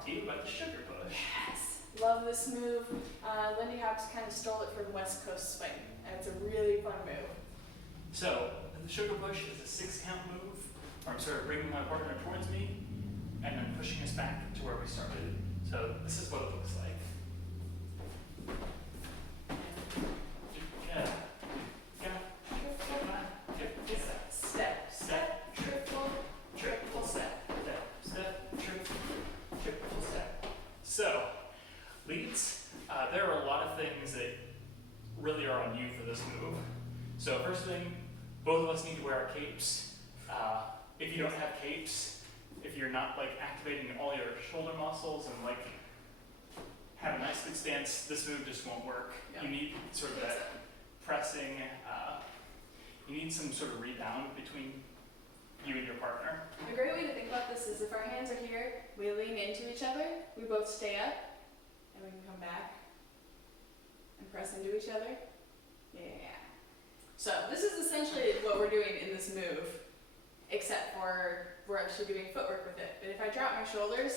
talk to you about the sugar push. Yes, love this move. Lindy Hop's kind of stole it from West Coast swing, and it's a really fun move. So the sugar push is a 6-count move, where I'm sort of bringing my partner towards me and then pushing us back to where we started. So this is what it looks like. Step, step, triple, triple step. Triple step. So, leads, there are a lot of things that really are on you for this move. So first thing, both of us need to wear our capes. If you don't have capes, if you're not like activating all your shoulder muscles and like have a nice good stance, this move just won't work. Yeah. You need sort of that pressing, you need some sort of rebound between you and your partner. A great way to think about this is if our hands are here, we lean into each other, we both stay up, and we can come back and press into each other. Yeah. So this is essentially what we're doing in this move, except for we're actually doing footwork with it. But if I drop my shoulders,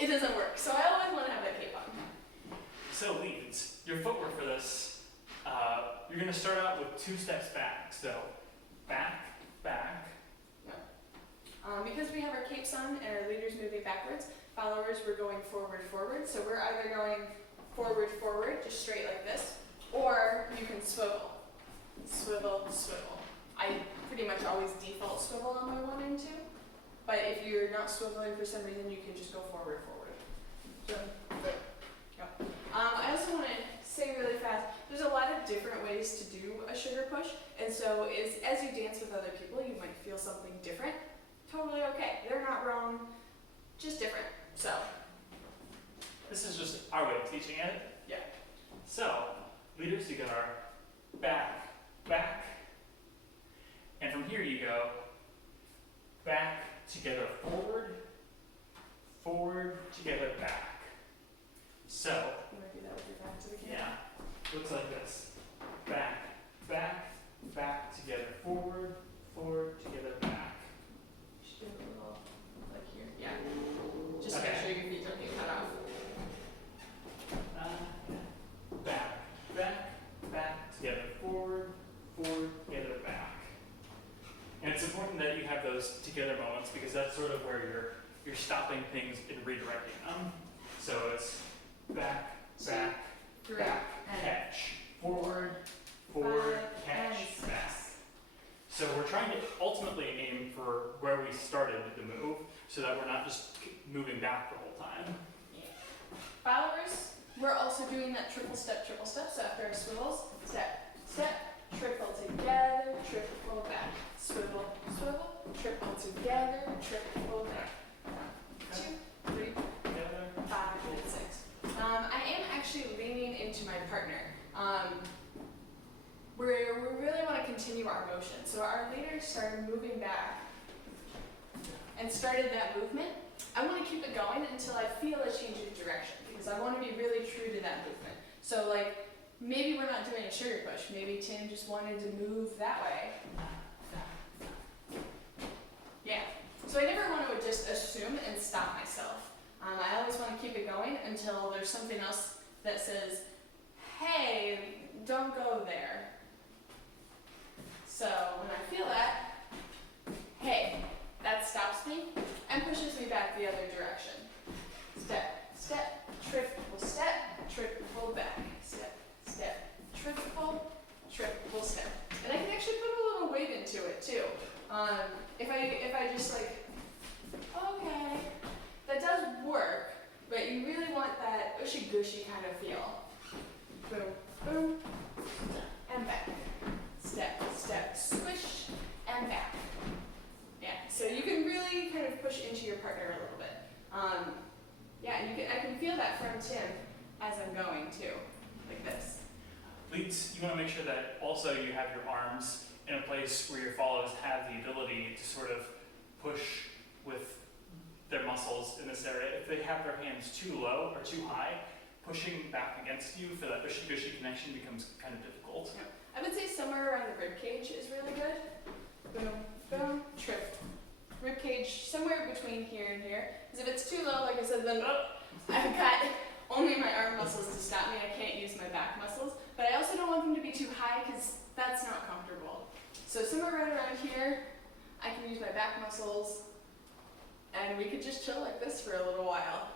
it doesn't work. So I always want to have that cape on. So leads, your footwork for this, you're gonna start out with 2 steps back. So back, back. Because we have our capes on and our leaders moving backwards, followers we're going forward, forward. So we're either going forward, forward, just straight like this, or you can swivel. Swivel, swivel. I pretty much always default swivel on my 1 and 2, but if you're not swiveling for some reason, you can just go forward, forward. So, yeah. I also want to say really fast, there's a lot of different ways to do a sugar push, and so as you dance with other people, you might feel something different. Totally okay. They're not wrong, just different. So, This is just our way of teaching it. yeah. So, leaders, you got our back, back, and from here you go back, together, forward, forward, together, back. So, You want to do that with your back to the camera? yeah, looks like this. Back, back, back, together, forward, forward, together, back. You should do a little, like here. Yeah. Just Okay. make sure your feet don't get cut off. Back, back, back, together, forward, forward, together, back. And it's important that you have those together moments because that's sort of where you're stopping things and redirecting them. So it's back, back, Three, back, and catch, forward, forward, five, catch, and back. 6. So we're trying to ultimately aim for where we started the move so that we're not just moving back the whole time. Yeah. Followers, we're also doing that triple step. So after our swivels, step, step, triple together, triple back. Swivel, swivel, triple together, triple back. 1, 2, 3, Together. 5, and 6. I am actually leaning into my partner. We really want to continue our motion. So our leader started moving back and started that movement. I want to keep it going until I feel a change in direction because I want to be really true to that movement. So like maybe we're not doing a sugar push. Maybe Tim just wanted to move that way. Yeah. So I never want to just assume and stop myself. I always want to keep it going until there's something else that says, hey, don't go there. So when I feel that, hey, that stops me and pushes me back the other direction. Step, step, triple back. Step, step, triple step. And I can actually put a little weight into it too. If I just like, okay, that does work, but you really want that ushy-gushy kind of feel. Boom, boom, and back. Step, step, swish, and back. Yeah, so you can really kind of push into your partner a little bit. Yeah, and I can feel that from Tim as I'm going too, like this. Leads, you want to make sure that also you have your arms in a place where your followers have the ability to sort of push with their muscles in this area. If they have their hands too low or too high, pushing back against you for that ushy-gushy connection becomes kind of difficult. Yeah. I would say somewhere around the rib cage is really good. Boom, boom, trip. Rib cage gauge somewhere between here and here. Because if it's too low, like I said, then I've got only my arm muscles to stop me. I can't use my back muscles. But I also don't want them to be too high because that's not comfortable. So somewhere right around here, I can use my back muscles and we could just chill like this for a little while.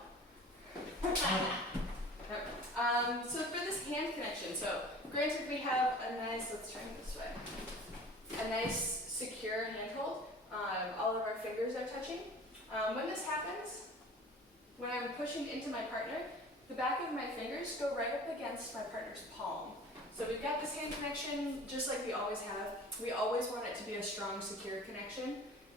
So for this hand connection, so granted we have a nice, let's turn it this way, a nice secure handhold. All of our fingers are touching. When this happens, when I'm pushing into my partner, the back of my fingers go right up against my partner's palm. So we've got this hand connection just like we always have. We always want it to be a strong, secure connection.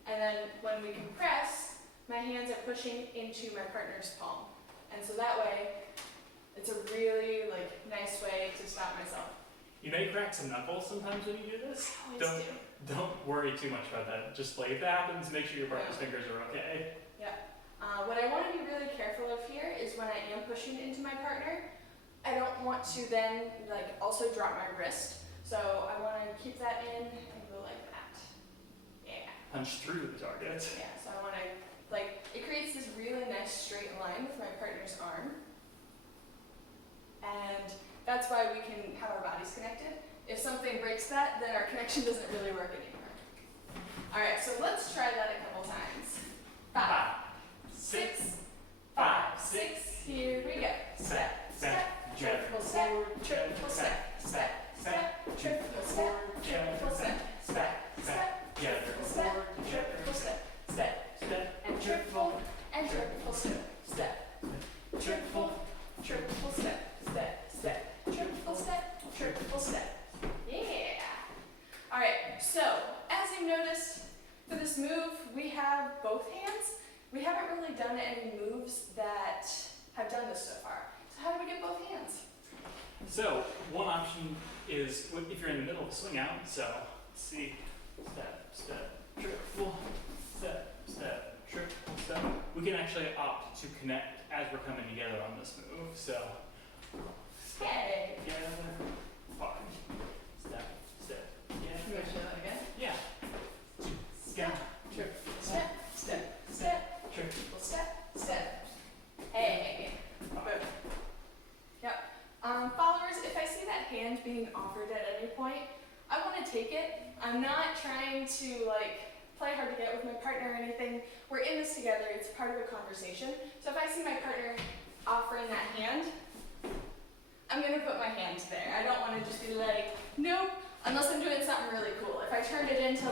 And then when we compress, my hands are pushing into my partner's palm. And so that way, it's a really nice way to stop myself. You may crack some knuckles sometimes when you do this. I always do. Don't worry too much about that. Just like if that happens, make sure your partner's fingers are okay. What I want to be really careful of here is when I am pushing into my partner, I don't want to then also drop my wrist. So I want to keep that in and go like that. Yeah. Punch through the target. Yeah, so I want to, it creates this really nice straight line with my partner's arm. And that's why we can have our bodies connected. If something breaks that, then our connection doesn't really work anymore. All right, so let's try that a couple times. 5, 6, 5, 6, here we go. Step, step, triple step, triple step, step, step, triple step, triple step, step, step, triple step, triple step, step, step, and triple step, step, triple step, step, step, triple step, triple step. Yeah. All right, so as you noticed, for this move, we have both hands. We haven't really done any moves that have done this so far. So how do we get both hands? So one option is if you're in the middle of a swing out. So let's see, step, step, triple, step, step, triple step. We can actually opt to connect as we're coming together on this move. So step Hey. together, 5, step, step, You together. want to show that again? Yeah. Step, triple step, step, step, triple step, step. Hey. Boom. Yep. Followers, if I see that hand being offered at any point, I want to take it. I'm not trying to play hard to get with my partner or anything. We're in this together. It's part of a conversation. So if I see my partner offering that hand, I'm gonna put my hand there. I don't want to just be like, nope, unless I'm doing something really cool. If I turn it into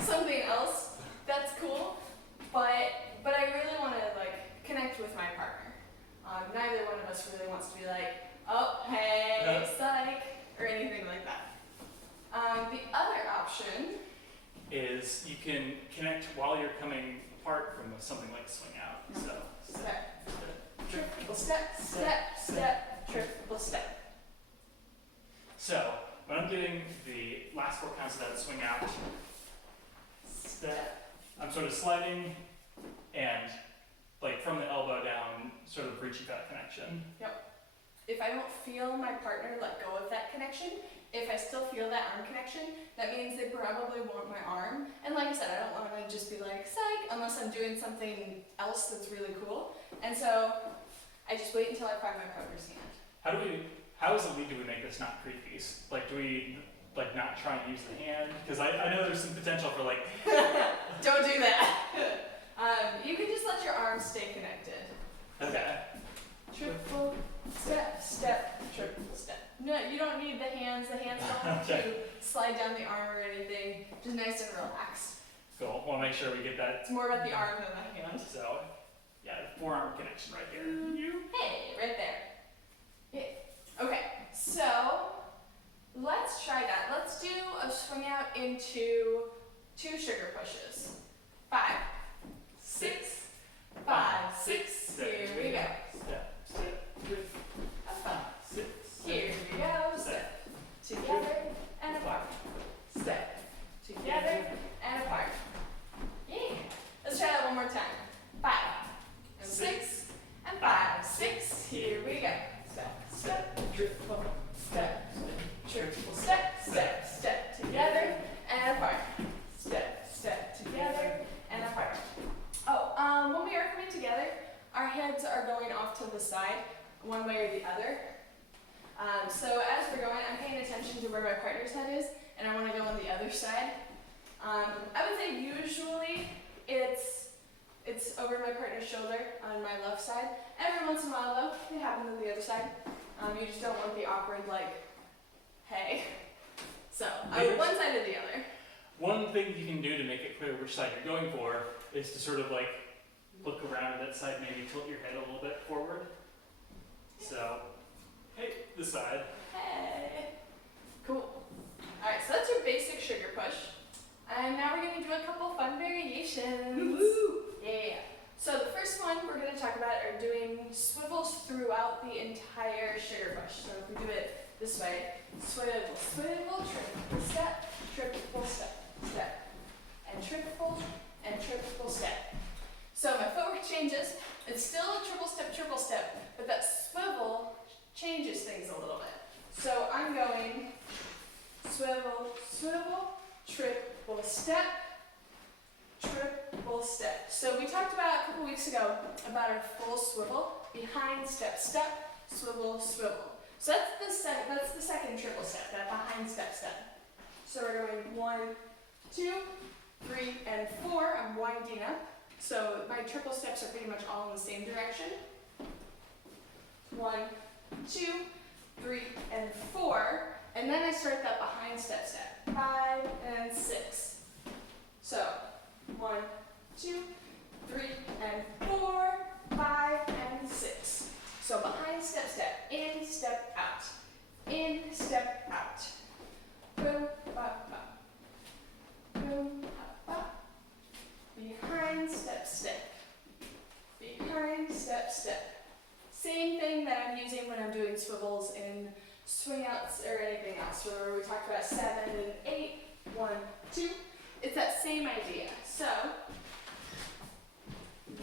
something else, that's cool. But I really want to connect with my partner. Neither one of us really wants to be like, oh, hey, psych, or anything like that. The other option is you can connect while you're coming apart from something like swing out. So step, triple step, step, step, triple step. So when I'm doing the last 4 counts of that swing out, step, I'm sort of sliding and from the elbow down, sort of reaching that connection. If I don't feel my partner let go of that connection, if I still feel that arm connection, that means they probably want my arm. And like I said, I don't want to just be like, psych, unless I'm doing something else that's really cool. And so I just wait until I find my partner's hand. How as a lead do we make this not creepy? Do we not try and use the hand? Because I know there's some potential for Don't do that. You can just let your arms stay connected. Okay. Triple step, step, triple step. No, you don't need the hands. The hands don't have to slide down the arm or anything. Just nice and relaxed. Cool. Want to make sure we get that. It's more about the arm than the hand. So, yeah, forearm connection right here. Hey, right there. Yeah. Okay, so let's try that. Let's do a swing out into 2 sugar pushes. 5, 6, 5, 6. Here we go. Step, step, 5, 6. Here we go. Step together and apart. Step together and apart. Yeah. Let's try that one more time. 5 and 6 and 5, 6. Here we go. Step, step, triple, step, triple step, step, step together and apart. Step, step together So as we're going, I'm paying attention to where my partner's head is, and I want to go on the other side. I would say usually it's over my partner's shoulder on my left side. Every once in a while though, it happens on the other side. You just don't want the awkward like, hey. So one side or the other. One thing you can do to make it clear which side you're going for is to sort of like look around at that side, maybe tilt your head a little bit forward. So, hey, this side. Hey. Cool. Alright, so that's your basic sugar push. And now we're going to do a couple fun variations. Woo-hoo. Yeah. So the first one we're going to talk about are doing swivels throughout the entire sugar push. So if we do it this way, swivel, swivel, triple step, step, and triple step. So my footwork changes. It's still a triple step, but that swivel changes things a little bit. So I'm going swivel, swivel, triple step, triple step. So we talked about a couple weeks ago about our full swivel, behind step, step, swivel, swivel. So that's the second triple step, that behind step, step. So we're going 1, 2, 3, and 4. I'm winding up. So my triple steps are pretty much all in the same direction. 1, 2, 3, and 4. And then I start that behind step, step. 5 and 6. So 1, 2, 3, and 4, 5, and 6. So behind step, step, in, step, out. In, step, out. Boom, bop, bop. Boom, bop, bop. Behind step, step. Behind step, step. Same thing that I'm using when I'm doing swivels in swing outs or anything else, where we talked about 7 and 8. 1, 2. It's that same idea. So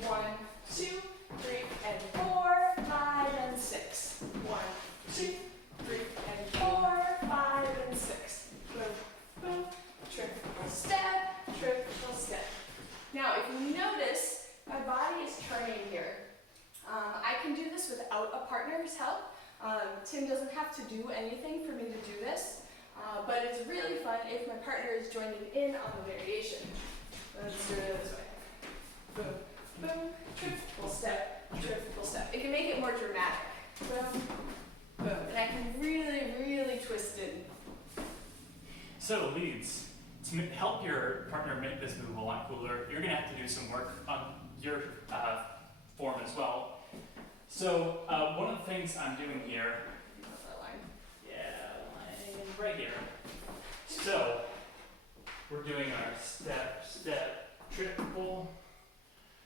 1, 2, 3, and 4, 5, and 6. 1, 2, 3, and 4, 5, and 6. Boom, boom, triple step, triple step. Now, if you notice, my body is turning here. I can do this without a partner's help. Tim doesn't have to do anything for me to do this, but it's really fun if my partner is joining in on the variation. Let's do it this way. Boom, boom, triple step, triple step. It can make it more dramatic. Boom, boom. And I can really, really twist it. So, leads, to help your partner make this move a lot cooler, you're going to have to do some work on your form as well. So, one of the things I'm doing here, right here. So, we're doing our step, step, triple.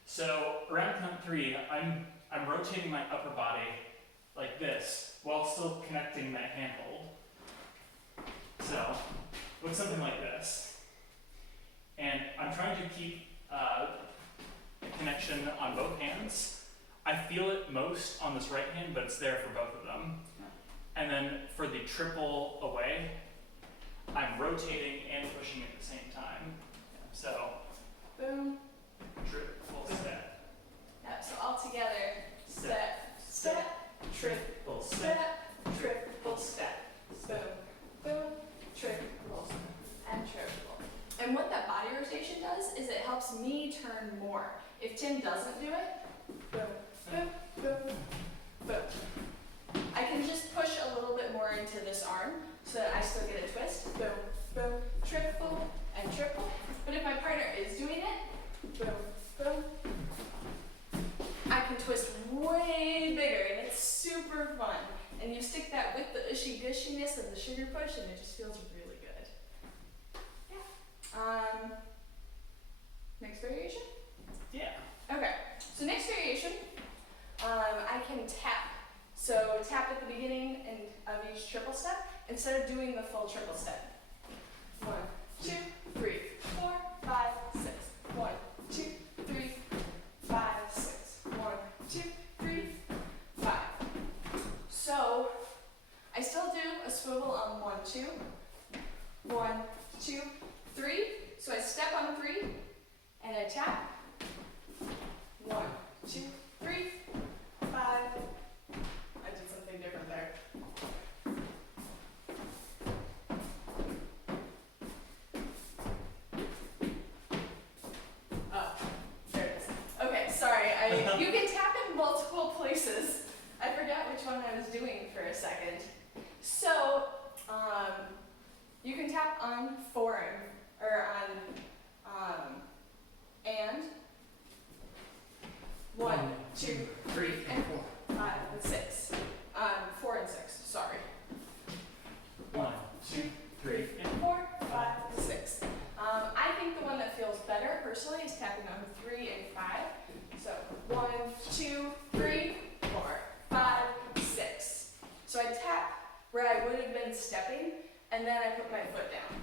So, around count 3, I'm rotating my upper body like this while still connecting that handhold. So, with something like this. And I'm trying to keep a connection on both hands. I feel it most on this right hand, but it's there for both of them. And then for the triple away, I'm rotating and pushing at the same time. So, Boom. triple step. Yep, so all together. Step, step, triple step, triple step. Boom, boom, triple, and triple. And what that body rotation does is it helps me turn more. If Tim doesn't do it, boom, boom, boom, boom. I can just push a little bit more into this arm so that I still get a twist. Boom, boom, triple, and triple. But if my partner is doing it, boom, boom, I can twist way bigger and it's super fun. And you stick that with the ushy-gushiness of the sugar push and it just feels really good. Yeah. Next variation? Yeah. Okay, so next variation, I can tap. So tap at the beginning of each triple step instead of doing the full triple step. 1, 2, 3, 4, 5, 6. 1, 2, 3, 5, 6. 1, 2, 3, 5. So I still do a swivel on 1, 2. 1, 2, 3. So I step on 3 and I tap. 1, 2, 3, 5. I did something different there. on four or on and 1, 2, 3, and 4. 5, and 6. 4 and 6. Sorry. 1, 2, 3, and 4, 5, and 6. I think the one that feels better personally is tapping on 3 and 5. So 1, 2, 3, 4, 5, 6. So I tap where I would have been stepping, and then I put my foot down.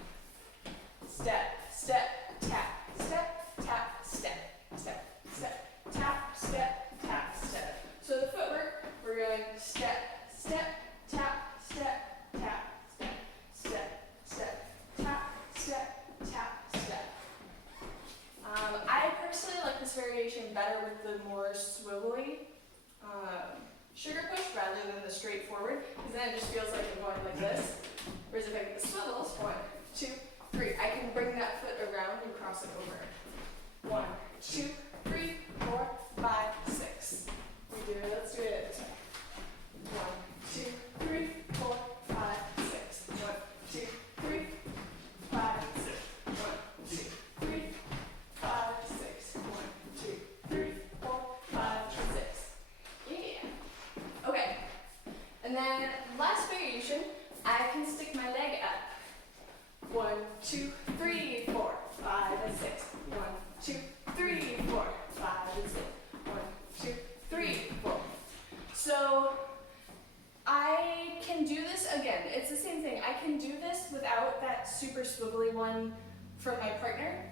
Step, step, tap, step, tap, step, step, step, tap, step, tap, step. So the footwork, we're going step, step, tap, step, tap, step, step, step, tap, step, tap, step. I personally like this variation better with the more swivelly sugar push rather than the straightforward, because then it just feels like I'm going like this. Whereas if I get the swivels, 1, 2, 3, I can bring that foot around and cross it over. 1, 2, 3, 4, 5, 6. We do it. Let's do it this way. 1, 2, 3, 4, 5, 6. 1, 2, 3, 5, 6. 1, 2, 3, 5, 6. 1, 2, 3, 4, 5, 6. Yeah. Okay. And then last variation, I can stick my leg up. 1, 2, 3, 4, 5, and 6. 1, 2, 3, 4, 5, and 6. 1, 2, 3, 4. So I can do this again. It's the same thing. I can do this without that super swivelly one from my partner.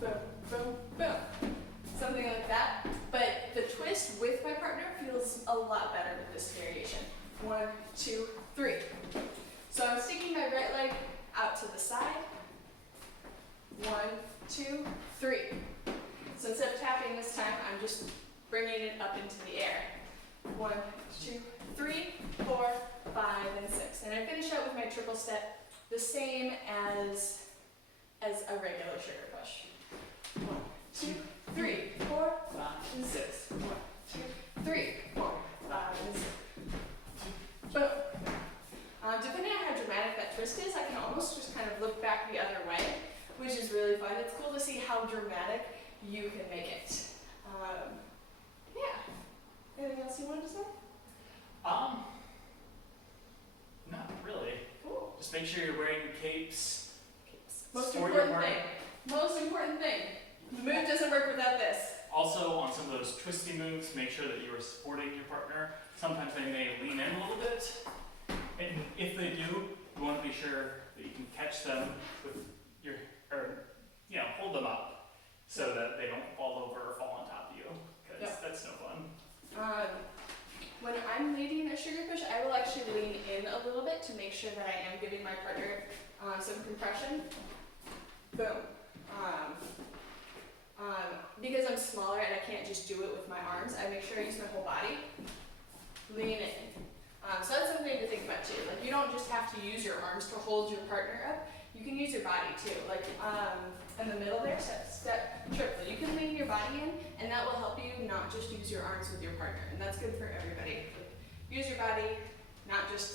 Boom, boom, boom. Something like that. But the twist with my partner feels a lot better with this variation. 1, 2, 3. So I'm sticking my right leg out to the side. 1, 2, 3. So instead of tapping this time, I'm just bringing it up into the air. 1, 2, 3, 4, 5, and 6. And I finish out with my triple step, the same as a regular sugar push. 1, 2, 3, 4, 5, and 6. 1, 2, 3, 4, 5, and 6. Boom. Depending on how dramatic that twist is, I can almost just kind of look back the other way, which is really fun. It's cool to see how dramatic you can make it. Yeah. Anything else you wanted to say? Not really. Cool. Just make sure you're wearing your capes. Most Support your important partner. thing. Most important thing. The move doesn't work without this. Also, on some of those twisty moves, make sure that you are supporting your partner. Sometimes they may lean in a little bit, and if they do, you want to be sure that you can catch them with your, hold them up so that they don't fall over or fall on top of you, because that's no fun. When I'm leading a sugar push, I will actually lean in a little bit to make sure that I am giving my partner some compression. Boom. Because I'm smaller and I can't just do it with my arms, I make sure I use my whole body. Lean in. So that's something to think about too. Like, you don't just have to use your arms to hold your partner up. You can use your body too. Like in the middle there, step, triple. You can lean your body in, and that will help you not just use your arms with your partner. And that's good for everybody. Like, use your body, not just